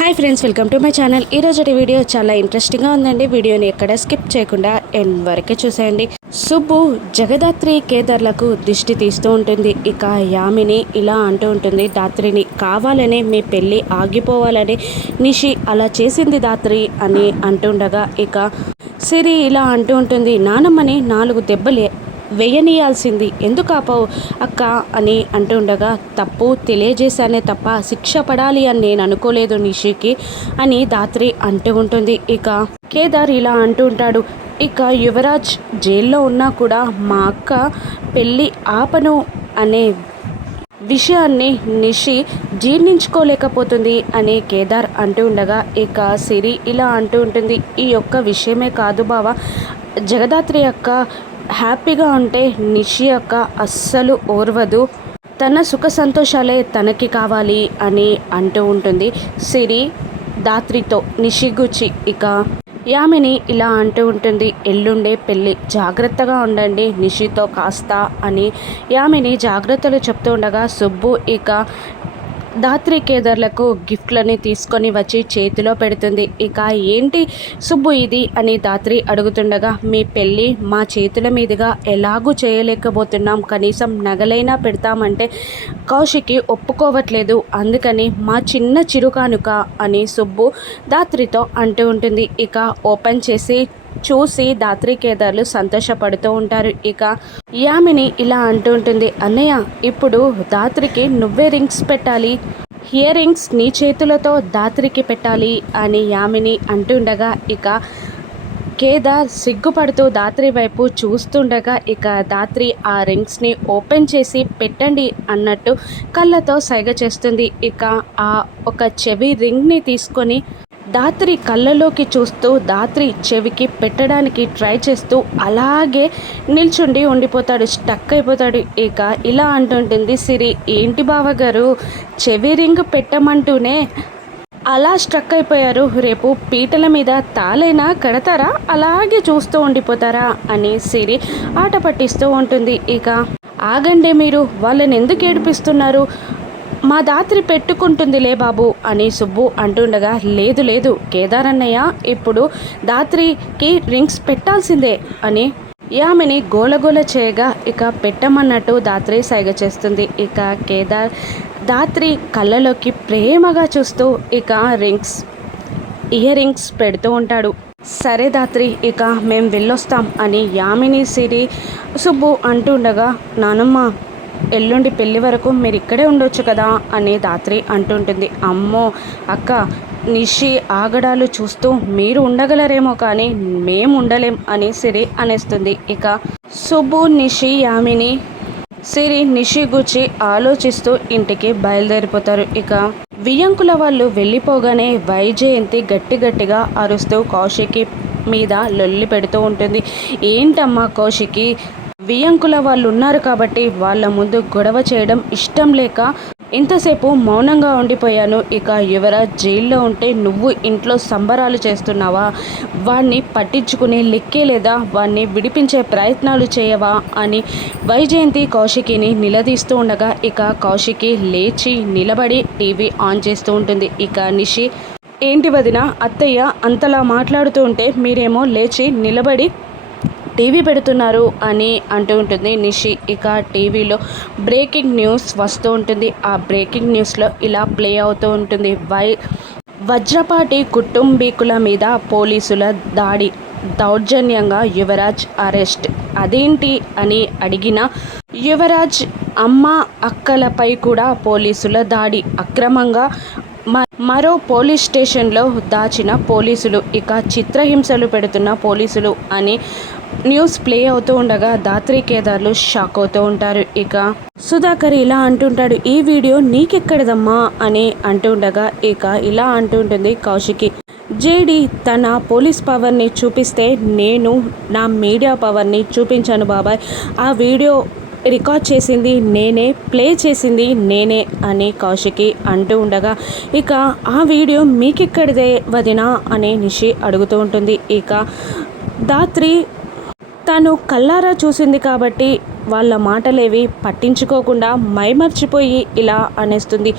Hi friends welcome to my channel. ఈరోజు video చాలా ఇంట్రెస్టింగ్గా ఉందండి. వీడియోని ఎక్కడ స్కిప్ చేయకుండా ఎండ్ వరకే చూసేయండి. సుబ్బు జగదాత్రి కేదార్లకు దిష్టి తీస్తూ ఉంటుంది. ఇక యామిని ఇలా అంటూ ఉంటుంది దాత్రిని కావాలనే మీ పెళ్ళి ఆగిపోవాలని నిషి అలా చేసింది దాత్రి అని అంటుండగా ఇక సిరి ఇలా అంటూ ఉంటుంది నానమ్మని నాలుగు దెబ్బలు వేయనీయాల్సింది. ఎందుకు ఆపవు? అక్క అని అంటుండగా తప్పు తెలియజేశానే తప్ప శిక్ష పడాలి అని నేను అనుకోలేదు నిషికి అని దాత్రి అంటూ ఉంటుంది. ఇక కేదార్ ఇలా అంటూ ఉంటాడు. ఇక యువరాజ్ జైల్లో ఉన్నా కూడా మా అక్క పెళ్ళి ఆపను అనే విషయాన్ని నిషి జీర్ణించుకోలేకపోతుంది అని కేదార్ అంటూ ఉండగా ఇక సిరి ఇలా అంటూ ఉంటుంది. ఈ యొక్క విషయమే కాదు బావ. జగదాత్రి యొక్క హ్యాపీగా ఉంటే నిషి యొక్క అస్సలు ఓర్వదు. తన సుఖ సంతోషాలే తనకి కావాలి అని అంటూ ఉంటుంది సిరి దాత్రితో నిషిగుచి ఇక. యామిని ఇలా అంటూ ఉంటుంది ఎల్లుండే పెళ్ళి జాగ్రత్తగా ఉండండి నిషితో కాస్త అని యామిని జాగ్రత్తలు చెప్తూ ఉండగా సుబ్బు ఇక దాత్రి కేదర్లకు గిఫ్ట్లని తీసుకొని వచ్చి చేతిలో పెడుతుంది. ఇక ఏంటి సుబ్బు ఇది అని దాత్రి అడుగుతుండగా మీ పెళ్ళి మా చేతుల మీదుగా ఎలాగూ చేయలేకపోతున్నాం. కనీసం నగలైనా పెడతామంటే కౌశికి ఒప్పుకోవట్లేదు. అందుకని మా చిన్న చిరుకానుక అని సుబ్బు దాత్రితో అంటూ ఉంటుంది. ఇక ఓపెన్ చేసి చూసి దాత్రి కేదార్లు సంతోషపడుతూ ఉంటారు. ఇక యామిని ఇలా అంటూ ఉంటుంది అన్నయ్య ఇప్పుడు దాత్రికి నువ్వే రింగ్స్ పెట్టాలి. ఇయర్ రింగ్స్ నీ చేతులతో దాత్రికి పెట్టాలి అని యామిని అంటుండగా ఇక కేదార్ సిగ్గుపడుతూ దాత్రి వైపు చూస్తుండగా ఇక దాత్రి ఆ రింగ్స్ని ఓపెన్ చేసి పెట్టండి అన్నట్టు కళ్ళతో సైగ చేస్తుంది. ఇక ఆ ఒక చెవి రింగ్ని తీసుకొని దాత్రి కళ్ళలోకి చూస్తూ దాత్రి చెవికి పెట్టడానికి ట్రై చేస్తూ అలాగే నిల్చుండి ఉండిపోతాడు స్టక్ అయిపోతాడు. ఇక ఇలా అంటుంటుంది సిరి ఏంటి బావగారు? చెవి రింగ్ పెట్టమంటూనే అలా స్ట్రక్ అయిపోయారు. రేపు పీటల మీద తాలైనా కడతారా? అలాగే చూస్తూ ఉండిపోతారా? అని సిరి ఆట పట్టిస్తూ ఉంటుంది. ఇక ఆగండి మీరు వాళ్ళని ఎందుకు ఏడిపిస్తున్నారు? మా దాత్రి పెట్టుకుంటుందిలే బాబు అని సుబ్బు అంటుండగా లేదు లేదు కేదారన్నయ్య ఇప్పుడు దాత్రికి రింగ్స్ పెట్టాల్సిందే అని యామిని గోలగోల చేయగా ఇక పెట్టమన్నట్టు దాత్రి సైగ చేస్తుంది. ఇక కేదార్ దాత్రి కళ్ళలోకి ప్రేమగా చూస్తూ ఇక రింగ్స్ ఇయర్ రింగ్స్ పెడుతూ ఉంటాడు. సరే దాత్రి ఇక మేము వెళ్ళొస్తాం అని యామిని సిరి సుబ్బు అంటుండగా నానమ్మ ఎల్లుండి పెళ్ళి వరకు మీరు ఇక్కడే ఉండొచ్చు కదా అని దాత్రి అంటుంటుంది. అమ్మో అక్క నిషి ఆగడాలు చూస్తూ మీరు ఉండగలరేమో కానీ మేము ఉండలేం అని సిరి అనేస్తుంది. ఇక సుబ్బు నిషి యామిని సిరి నిషి గుచ్చి ఆలోచిస్తూ ఇంటికి బయలుదేరిపోతారు. ఇక వియ్యంకుల వాళ్ళు వెళ్ళిపోగానే వైజయంతి గట్టి గట్టిగా అరుస్తూ కౌశికి మీద లొల్లి పెడుతూ ఉంటుంది. ఏంటమ్మా కౌశికి? బియ్యంకుల వాళ్ళు ఉన్నారు కాబట్టి వాళ్ళ ముందు గొడవ చేయడం ఇష్టం లేక ఇంతసేపు మౌనంగా ఉండిపోయాను. ఇక యువరాజ్ జైల్లో ఉంటే నువ్వు ఇంట్లో సంబరాలు చేస్తున్నావా? వాణ్ణి పట్టించుకునే లెక్కే లేదా? వాణ్ణి విడిపించే ప్రయత్నాలు చేయవా? అని వైజయంతి కౌశికిని నిలదీస్తూ ఉండగా ఇక కౌశికి లేచి నిలబడి టీవీ ఆన్ చేస్తూ ఉంటుంది. ఇక నిషి ఏంటి వదిన అత్తయ్య అంతలా మాట్లాడుతూ ఉంటే మీరేమో లేచి నిలబడి టీవీ పెడుతున్నారు అని అంటూ ఉంటుంది. నిషి ఇక టీవీలో బ్రేకింగ్ న్యూస్ వస్తూ ఉంటుంది. ఆ బ్రేకింగ్ న్యూస్లో ఇలా ప్లే అవుతూ ఉంటుంది. వై వజ్రపాటి కుటుంబీకుల మీద పోలీసుల దాడి దౌర్జన్యంగా యువరాజ్ అరెస్ట్. అదేంటి అని అడిగిన యువరాజ్ అమ్మ అక్కలపై కూడా పోలీసుల దాడి. అక్రమంగా మరో పోలీస్ స్టేషన్లో దాచిన పోలీసులు ఇక చిత్రహింసలు పెడుతున్న పోలీసులు అని న్యూస్ ప్లే అవుతూ ఉండగా దాత్రి కేదార్లు షాక్ అవుతూ ఉంటారు. ఇక సుధాకర్ ఇలా అంటుంటాడు ఈ వీడియో నీకెక్కడదమ్మా? అని అంటుండగా ఇక ఇలా అంటుంటుంది కౌశికి. జేడి తన పోలీస్ పవర్ని చూపిస్తే నేను నా మీడియా పవర్ని చూపించాను బాబాయ్. ఆ వీడియో రికార్డ్ చేసింది నేనే ప్లే చేసింది నేనే అని కౌశికి అంటూ ఉండగా ఇక ఆ వీడియో మీకెక్కడిదే వదినా? అని నిషి అడుగుతూ ఉంటుంది. ఇక దాత్రి తను కల్లారా చూసింది కాబట్టి వాళ్ళ మాటలేవి పట్టించుకోకుండా మైమర్చిపోయి ఇలా అనేస్తుంది.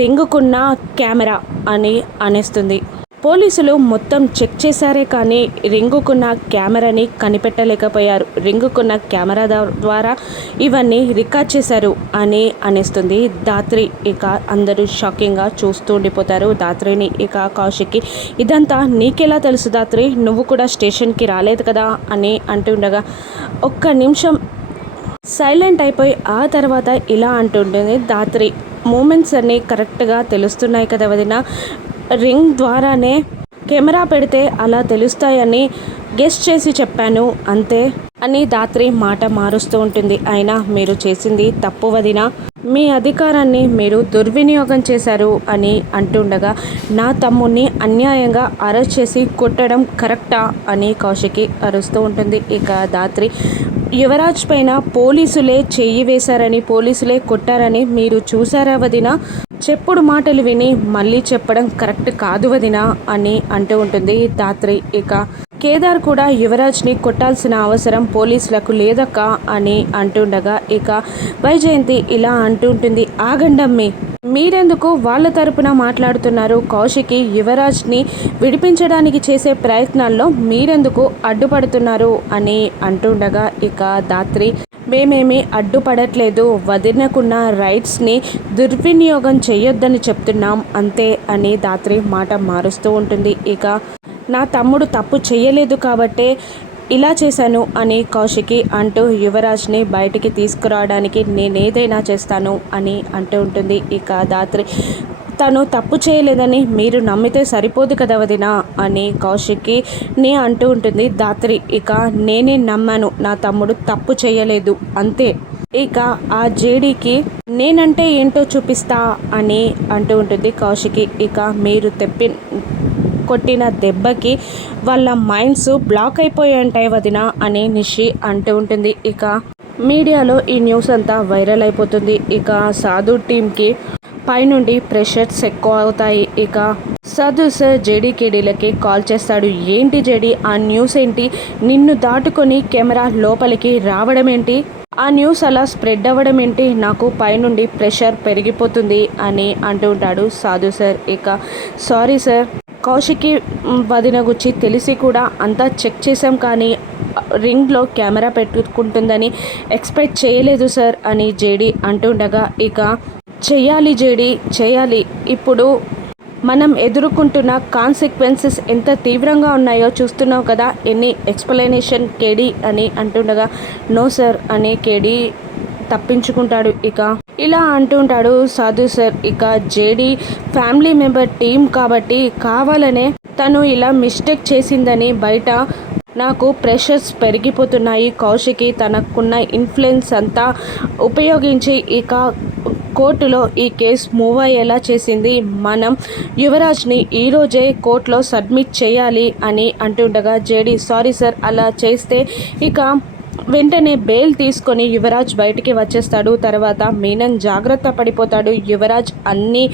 రింగుకున్న కెమెరా అని అనేస్తుంది. పోలీసులు మొత్తం చెక్ చేశారే కానీ రింగుకున్న కెమెరాని కనిపెట్టలేకపోయారు. రింగుకున్న కెమెరా ద్వారా ఇవన్నీ రికార్డ్ చేశారు అని అనేస్తుంది దాత్రి ఇక అందరూ షాకింగ్గా చూస్తూ ఉండిపోతారు. దాత్రిని ఇక కౌశిక్కి ఇదంతా నీకెలా తెలుసు దాత్రి నువ్వు కూడా స్టేషన్కి రాలేదు కదా? అని అంటుండగా ఒక్క నిమిషం సైలెంట్ అయిపోయి ఆ తర్వాత ఇలా అంటుంటుంది దాత్రి మూమెంట్స్ అన్నీ కరెక్ట్గా తెలుస్తున్నాయి కదా వదిన. రింగ్ ద్వారానే కెమెరా పెడితే అలా తెలుస్తాయని గెస్ట్ చేసి చెప్పాను అంతే అని దాత్రి మాట మారుస్తూ ఉంటుంది. అయినా మీరు చేసింది తప్పు వదిన. మీ అధికారాన్ని మీరు దుర్వినియోగం చేశారు అని అంటుండగా నా తమ్ముడిని అన్యాయంగా అరెస్ట్ చేసి కొట్టడం కరెక్టా అని కౌశికి అరుస్తూ ఉంటుంది. ఇక దాత్రి యువరాజ్ పైన పోలీసులే చెయ్యి వేశారని పోలీసులే కొట్టారని మీరు చూసారా వదిన? చెప్పుడు మాటలు విని మళ్ళీ చెప్పడం కరెక్ట్ కాదు వదినా అని అంటూ ఉంటుంది దాత్రి ఇక కేదార్ కూడా యువరాజ్ని కొట్టాల్సిన అవసరం పోలీసులకు లేదక్క అని అంటుండగా ఇక వైజయంతి ఇలా అంటుంటుంది ఆగండమ్మి మీరెందుకు వాళ్ళ తరపున మాట్లాడుతున్నారు? కౌశికి యువరాజ్ని విడిపించడానికి చేసే ప్రయత్నాల్లో మీరెందుకు అడ్డుపడుతున్నారు? అని అంటుండగా ఇక దాత్రి మేమేమీ అడ్డుపడట్లేదు. వదినకున్న రైట్స్ని దుర్వినియోగం చేయొద్దని చెప్తున్నాం. అంతే అని దాత్రి మాట మారుస్తూ ఉంటుంది. ఇక నా తమ్ముడు తప్పు చేయలేదు కాబట్టే ఇలా చేశాను అని కౌశికి అంటూ యువరాజ్ని బయటికి తీసుకురావడానికి నేనేదైనా చేస్తాను అని అంటూ ఉంటుంది. ఇక దాత్రి తను తప్పు చేయలేదని మీరు నమ్మితే సరిపోదు కదా వదినా అని కౌశిక్కి నే అంటూ ఉంటుంది. దాత్రి ఇక నేనే నమ్మాను. నా తమ్ముడు తప్పు చేయలేదు. అంతే. ఇక ఆ జేడీకి నేనంటే ఏంటో చూపిస్తా అని అంటూ ఉంటుంది కౌశికి ఇక మీరు తెప్పి కొట్టిన దెబ్బకి వాళ్ళ మైండ్స్ బ్లాక్ అయిపోయి ఉంటాయి వదిన అని నిషి అంటూ ఉంటుంది. ఇక మీడియాలో ఈ న్యూస్ అంతా వైరల్ అయిపోతుంది. ఇక సాధు టీంకి పైనుండి ప్రెషర్స్ ఎక్కువ అవుతాయి ఇక సదు సార్ జేడీకేడీలకి కాల్ చేస్తాడు. ఏంటి జేడీ? ఆ న్యూస్ ఏంటి? నిన్ను దాటుకొని కెమెరా లోపలికి రావడం ఏంటి ఆ న్యూస్ అలా స్ప్రెడ్ అవ్వడం ఏంటి నాకు పైనుండి ప్రెషర్ పెరిగిపోతుంది అని అంటూ ఉంటాడు సాధు సార్ ఇక సారీ సార్ కౌశికి వదిన గుచ్చి తెలిసి కూడా అంతా చెక్ చేసాం కానీ రింగ్లో కెమెరా పెట్టుకుంటుందని ఎక్స్పెక్ట్ చేయలేదు సార్ అని జేడీ అంటుండగా ఇక చేయాలి జేడి చేయాలి. ఇప్పుడు మనం ఎదుర్కొంటున్న కాన్సిక్వెన్సెస్ ఎంత తీవ్రంగా ఉన్నాయో చూస్తున్నావు కదా? ఎన్ని ఎక్స్ప్లెనేషన్ కేడీ అని అంటుండగా నో సార్ అని కేడీ తప్పించుకుంటాడు ఇక. ఇలా అంటుంటాడు సాధు సార్. ఇక జేడి ఫ్యామిలీ మెంబర్ టీం కాబట్టి కావాలనే తను ఇలా మిస్టేక్ చేసిందని బయట నాకు ప్రెషర్స్ పెరిగిపోతున్నాయి. కౌశికి తనకున్న ఇన్ఫ్లుయెన్స్ అంతా ఉపయోగించి ఇక కోర్టులో ఈ కేసు మూవ్ అయ్యేలా చేసింది. మనం యువరాజ్ని ఈరోజే కోర్టులో సబ్మిట్ చేయాలి అని అంటుండగా జేడీ సారీ సార్ అలా చేస్తే ఇక వెంటనే బెయిల్ తీసుకొని యువరాజ్ బయటికి వచ్చేస్తాడు. తర్వాత మీనన్ జాగ్రత్త పడిపోతాడు. యువరాజ్ అన్ని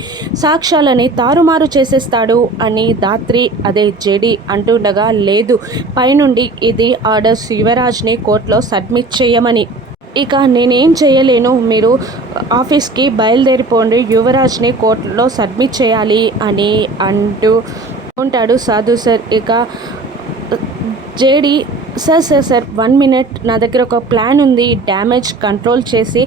సాక్ష్యాలని తారుమారు చేసేస్తాడు అని దాత్రి అదే జేడి అంటుండగా లేదు పైనుండి ఇది ఆర్డర్స్ యువరాజ్ని కోర్టులో సబ్మిట్ చేయమని. ఇక నేనేం చేయలేను మీరు ఆఫీస్కి బయలుదేరిపోండి యువరాజ్ని కోర్టులో సబ్మిట్ చేయాలి అని అంటూ ఉంటాడు సాధు సార్. ఇక JD sir sir sir one minute నా దగ్గర ఒక ప్లాన్ ఉంది. డ్యామేజ్ కంట్రోల్ చేసి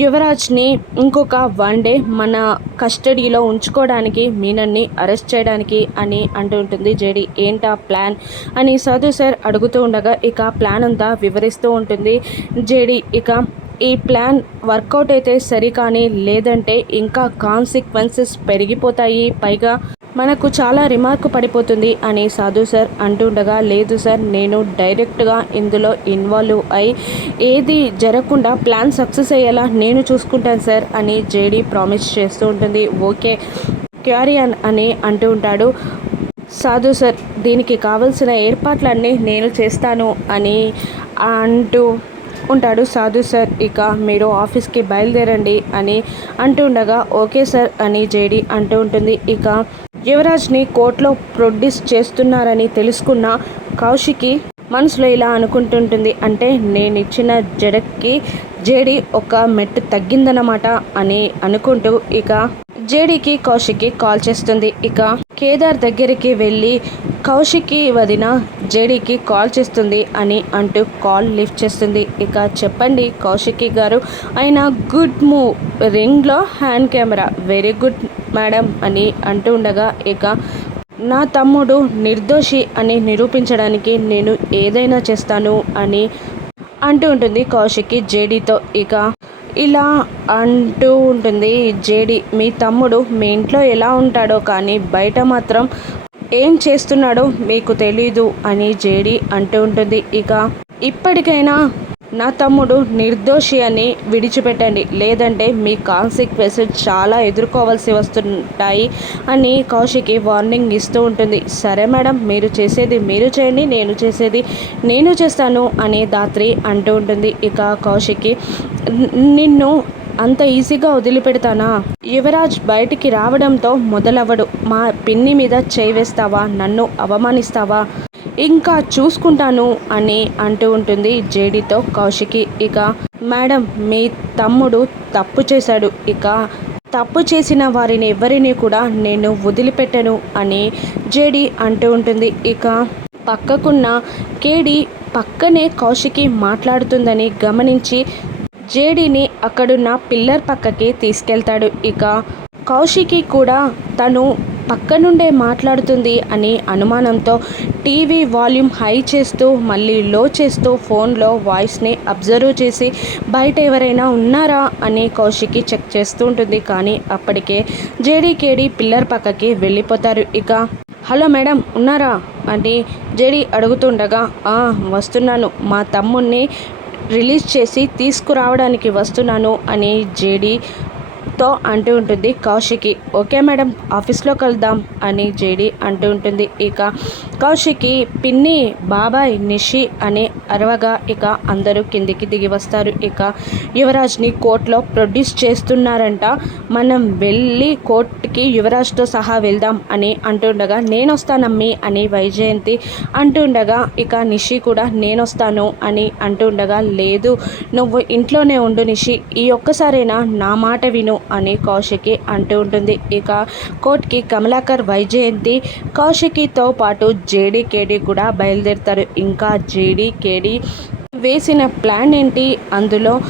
యువరాజ్ని ఇంకొక వన్ డే మన కస్టడీలో ఉంచుకోవడానికి మీనన్ని అరెస్ట్ చేయడానికి అని అంటూ ఉంటుంది జేడి. ఏంటా ప్లాన్ అని సాధు సార్ అడుగుతూ ఉండగా ఇక ప్లాన్ అంతా వివరిస్తూ ఉంటుంది జేడి. ఇక ఈ ప్లాన్ వర్కౌట్ అయితే సరి కానీ లేదంటే ఇంకా కాన్సిక్వెన్సెస్ పెరిగిపోతాయి. పైగా మనకు చాలా రిమార్క్ పడిపోతుంది అని సాధు సార్ అంటుండగా లేదు సార్ నేను డైరెక్ట్గా ఇందులో ఇన్వాల్వ్ అయి ఏది జరగకుండా ప్లాన్ సక్సెస్ అయ్యేలా నేను చూసుకుంటాను సార్ అని జేడీ ప్రామిస్ చేస్తూ ఉంటుంది. ఓకే క్యారియన్ అని అంటూ ఉంటాడు. సాధు సార్ దీనికి కావలసిన ఏర్పాట్లన్నీ నేను చేస్తాను అని అంటూ ఉంటాడు. సాధు సార్ ఇక మీరు ఆఫీస్కి బయలుదేరండి అని అంటుండగా ఓకే సార్ అని జేడి అంటూ ఉంటుంది. ఇక యువరాజ్ని కోర్టులో ప్రొడ్యూస్ చేస్తున్నారని తెలుసుకున్న కౌశికి మనసులో ఇలా అనుకుంటుంటుంది. అంటే నేను ఇచ్చిన జడక్కి జేడి ఒక మెట్టు తగ్గిందన్నమాట అని అనుకుంటూ ఇక జేడీకి కౌశిక్కి కాల్ చేస్తుంది. ఇక కేదార్ దగ్గరికి వెళ్ళి కౌశిక్కి వదిన జేడీకి కాల్ చేస్తుంది అని అంటూ కాల్ లిఫ్ట్ చేస్తుంది. ఇక చెప్పండి కౌశికి గారు ఆయన గుడ్ మూవ్ రింగ్లో hand camera very good madam అని అంటూ ఉండగా ఇక నా తమ్ముడు నిర్దోషి అని నిరూపించడానికి నేను ఏదైనా చేస్తాను అని అంటూ ఉంటుంది కౌశిక్కి జేడీతో. ఇక ఇలా అంటూ ఉంటుంది జేడి మీ తమ్ముడు మీ ఇంట్లో ఎలా ఉంటాడో కానీ బయట మాత్రం ఏం చేస్తున్నాడో మీకు తెలీదు అని జేడి అంటూ ఉంటుంది. ఇక ఇప్పటికైనా నా తమ్ముడు నిర్దోషి అని విడిచిపెట్టండి. లేదంటే మీ కాన్సిక్వెన్సెస్ చాలా ఎదుర్కోవాల్సి వస్తుంటాయి అని కౌశికి వార్నింగ్ ఇస్తూ ఉంటుంది. సరే మేడం మీరు చేసేది మీరు చేయండి నేను చేసేది నేను చేస్తాను అని దాత్రి అంటూ ఉంటుంది. ఇక కౌశికి నిన్ను అంత ఈజీగా వదిలిపెడతానా? యువరాజ్ బయటికి రావడంతో మొదలవ్వడు. మా పిన్ని మీద చేయి వేస్తావా? నన్ను అవమానిస్తావా? ఇంకా చూసుకుంటాను అని అంటూ ఉంటుంది జేడీతో కౌశికి. ఇక మేడం మీ తమ్ముడు తప్పు చేశాడు. ఇక తప్పు చేసిన వారిని ఎవరిని కూడా నేను వదిలిపెట్టను అని జేడి అంటూ ఉంటుంది. ఇక పక్కకున్న కేడి పక్కనే కౌశికి మాట్లాడుతుందని గమనించి జేడీని అక్కడున్న పిల్లర్ పక్కకి తీసుకెళ్తాడు. ఇక కౌశికి కూడా తను పక్క నుండే మాట్లాడుతుంది అని అనుమానంతో టీవీ వాల్యూమ్ హై చేస్తూ మళ్ళీ లో చేస్తూ ఫోన్లో వాయిస్ని అబ్జర్వ్ చేసి బయట ఎవరైనా ఉన్నారా అని కౌశికి చెక్ చేస్తూ ఉంటుంది కానీ అప్పటికే జేడీకేడి పిల్లర్ పక్కకి వెళ్ళిపోతారు. ఇక హలో మేడం ఉన్నారా? అని జేడీ అడుగుతుండగా వస్తున్నాను. మా తమ్ముణ్ణి రిలీజ్ చేసి తీసుకురావడానికి వస్తున్నాను అని జేడీ తో అంటూ ఉంటుంది కౌశికి. ఓకే మేడం ఆఫీస్లో కలుద్దాం అని జేడి అంటూ ఉంటుంది. ఇక కౌశికి పిన్ని బాబాయ్ నిషి అని అరవగా ఇక అందరూ కిందికి దిగి వస్తారు. ఇక యువరాజ్ని కోర్టులో ప్రొడ్యూస్ చేస్తున్నారంట. మనం వెళ్ళి కోర్టుకి యువరాజ్తో సహా వెళ్దాం అని అంటుండగా నేను వస్తానమ్మి అని వైజయంతి అంటుండగా ఇక నిషి కూడా నేను వస్తాను అని అంటుండగా లేదు నువ్వు ఇంట్లోనే ఉండు నిషి. ఈ ఒక్కసారైనా నా మాట విను అని కౌశికి అంటూ ఉంటుంది. ఇక కోర్టుకి కమలాకర్ వైజయంతి కౌశికితో పాటు జేడీ కేడీ కూడా బయలుదేరుతారు. ఇంకా జేడీ కేడీ వేసిన ప్లాన్ ఏంటి? అందులో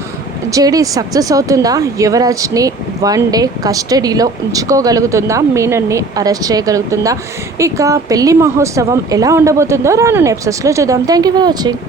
జేడీ సక్సెస్ అవుతుందా? యువరాజ్ని వన్ డే కస్టడీలో ఉంచుకోగలుగుతుందా? మీనన్ని అరెస్ట్ చేయగలుగుతుందా? ఇక పెళ్ళి మహోత్సవం ఎలా ఉండబోతుందో రాను ఎపిసోడ్స్లో చూద్దాం. Thank you for watching